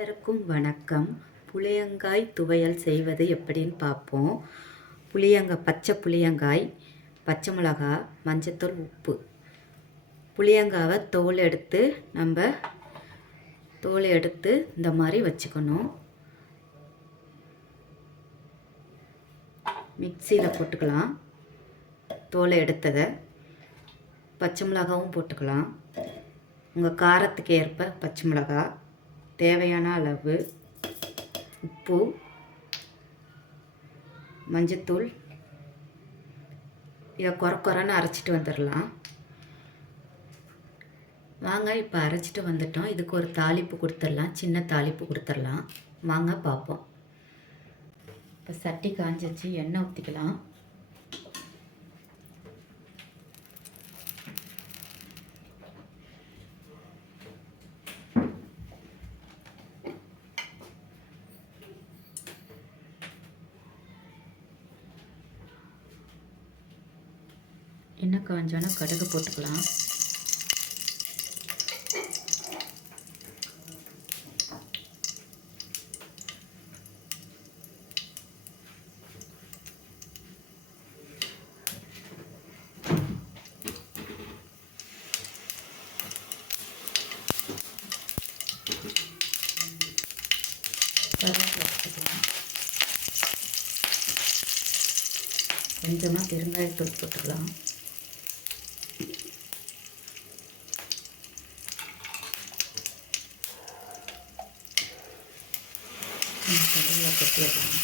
அனைவருக்கும் வணக்கம். புளியங்காய் துவையல் செய்வது எப்படின்னு பார்ப்போம். புளியங்காய் பச்சை புளியங்காய் பச்சை மிளகா மஞ்சத்தூள் உப்பு. புளியங்காவை தோல் எடுத்து நம்ம தோல் எடுத்து இந்த மாதிரி வச்சுக்கணும். மிக்சியில் போட்டுக்கலாம். தோலை எடுத்ததை பச்சை மிளகாவும் போட்டுக்கலாம். உங்கள் காரத்துக்கு ஏற்ப பச்சை மிளகா தேவையான அளவு உப்பு மஞ்சத்தூள். இதை குறை குறைன்னு அரைச்சிட்டு வந்துடலாம். வாங்க இப்போ அரைச்சிட்டு வந்துட்டோம். இதுக்கு ஒரு தாளிப்பு கொடுத்துடலாம். சின்ன தாளிப்பு கொடுத்துடலாம். வாங்க பார்ப்போம். இப்போ சட்டி காஞ்சிச்சு எண்ணெய் ஊற்றிக்கலாம் எண்ணெய் காஞ்சோன்னா கடுகு போட்டுக்கலாம். போட்டுக்கலாம் கொஞ்சமாக பெருங்காயத்தூள் போட்டுக்கலாம். கருவேப்பிலை கொட்டிடுறாங்க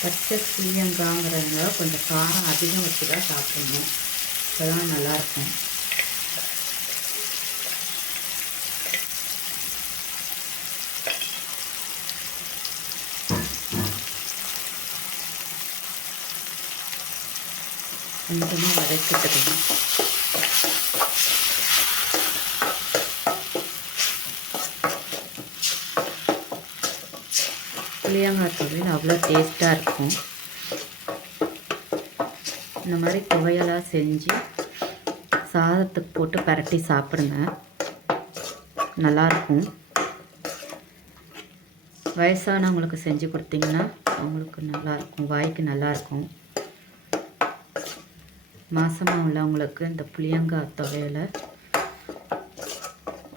பச்சை புளியங்காங்கிறதுனால கொஞ்சம் காரம் அதிகம் வச்சு தான் சாப்பிடணும். அப்போதான் நல்லாயிருக்கும் கொஞ்சமாக வதக்கிட்டுக்கணும் புளியங்காய் துவையல் அவ்வளோ டேஸ்ட்டாக இருக்கும். இந்த மாதிரி துவையலாக செஞ்சு சாதத்துக்கு போட்டு பரட்டி சாப்பிடுங்க. நல்லாயிருக்கும். வயசானவங்களுக்கு செஞ்சு கொடுத்தீங்கன்னா அவங்களுக்கு நல்லாயிருக்கும் வாய்க்கு நல்லாயிருக்கும். மாசமாக உள்ளவங்களுக்கு இந்த புளியங்காய் துவையலை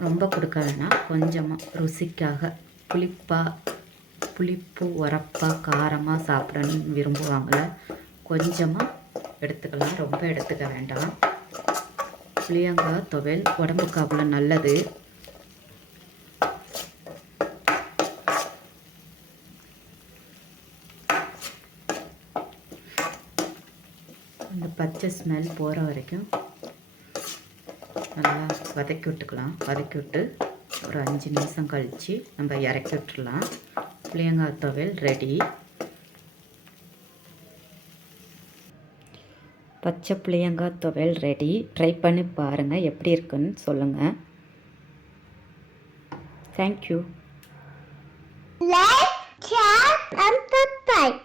ரொம்ப கொடுக்க வேணாம். கொஞ்சமாக ருசிக்காக புளிப்பாக புளிப்பு உரப்பாக காரமாக சாப்பிடணும்னு விரும்புவாங்கள கொஞ்சமாக எடுத்துக்கலாம். ரொம்ப எடுத்துக்க வேண்டாம். புளியங்காய் துவையல் உடம்புக்கு அவ்வளோ நல்லது. இந்த பச்சை ஸ்மெல் போகிற வரைக்கும் நல்லா வதக்கி விட்டுக்கலாம். வதக்கி விட்டு ஒரு அஞ்சு நிமிஷம் கழித்து நம்ம இறக்கி விட்டுடலாம். புளியங்காய் துவையல் ரெடி பச்சை புளியங்காய் துவையல் ரெடி ட்ரை பண்ணி பாருங்கள் எப்படி இருக்குன்னு சொல்லுங்கள் thank you Like, share, and subscribe.